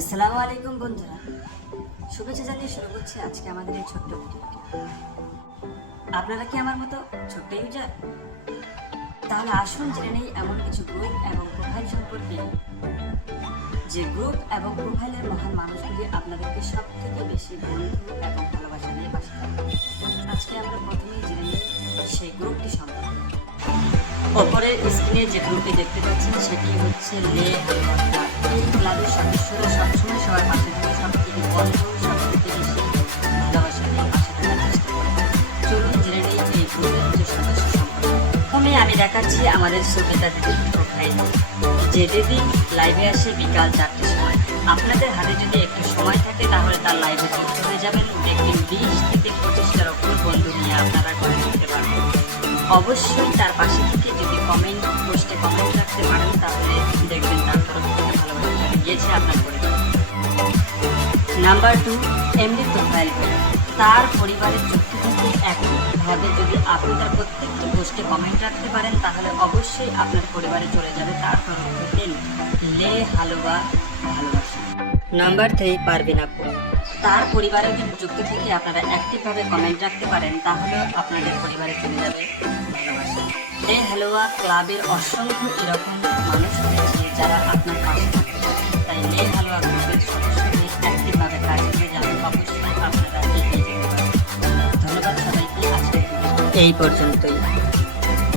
আসসালামু আলাইকুম বন্ধুরা, শুভেচ্ছা জানিয়ে শুরু করছি আজকে আমাদের এই ছোট্ট ভিডিওটি। আপনারা কি আমার মতো ছোট্ট ইউজার? তাহলে আসুন জেনে নেই এমন কিছু গ্রুপ এবং প্রোফাইল সম্পর্কে, যে গ্রুপ এবং প্রোফাইলের মহান মানুষগুলি আপনাদেরকে সব থেকে বেশি বন্ধু এবং ভালোবাসা নিয়ে পাশে থাকবে। আজকে আমরা প্রথমেই জেনে নিই সেই গ্রুপটি সম্পর্কে। ওপরের স্ক্রিনে যে গ্রুপটি দেখতে পাচ্ছেন সেটি হচ্ছে লে হালুয়া ক্লাব। এই ক্লাবের সদস্যরা সবসময় সবার পাশে থেকে সব থেকে বন্ধু, সব থেকে বেশি ভালোবাসা নিয়ে পাশে থাকার চেষ্টা করে। চলুন জেনে নিই এই গ্রুপের যে সদস্য সম্পর্কে। প্রথমে আমি দেখাচ্ছি আমাদের সুমিতা দিদির প্রোফাইল। যে দিদি লাইভে আসে বিকাল 4টের সময়। আপনাদের হাতে যদি একটু সময় থাকে তাহলে তার লাইভে যুক্ত হয়ে যাবেন। দেখবেন 20 থেকে 25টার ওপর বন্ধু নিয়ে আপনারা করে নিতে পারবেন। অবশ্যই তার পাশে থেকে যদি পোস্টে কমেন্ট রাখতে পারেন তাহলে দেখবেন তার তরফ থেকে ভালোবাসা গিয়েছে আপনার পরিবার। Number 2, MD profile. তার পরিবারের যুক্তি থেকে একইভাবে যদি আপনি তার প্রত্যেকটি পোস্টে কমেন্ট রাখতে পারেন তাহলে অবশ্যই আপনার পরিবারে চলে যাবে তার তরফ থেকে লে হালুয়া ভালোবাসা। নাম্বার 3, পারভিন আপু। তার পরিবারের যুক্ত থেকে আপনারা অ্যাক্টিভভাবে কমেন্ট রাখতে পারেন তাহলে আপনাদের পরিবারে চলে যাবে ভালোবাসা। লে হালুয়া ক্লাবের অসংখ্য এরকম মানুষ রয়েছে যারা আপনার পাশে থাকতে পারে, তাই লে হালুয়া গ্রুপের সদস্যদের অ্যাক্টিভভাবে কাজ করে যাবেন। অবশ্যই আপনারা এগিয়ে যেতে পারেন। ধন্যবাদ সবাইকে, আজকে এই পর্যন্তই।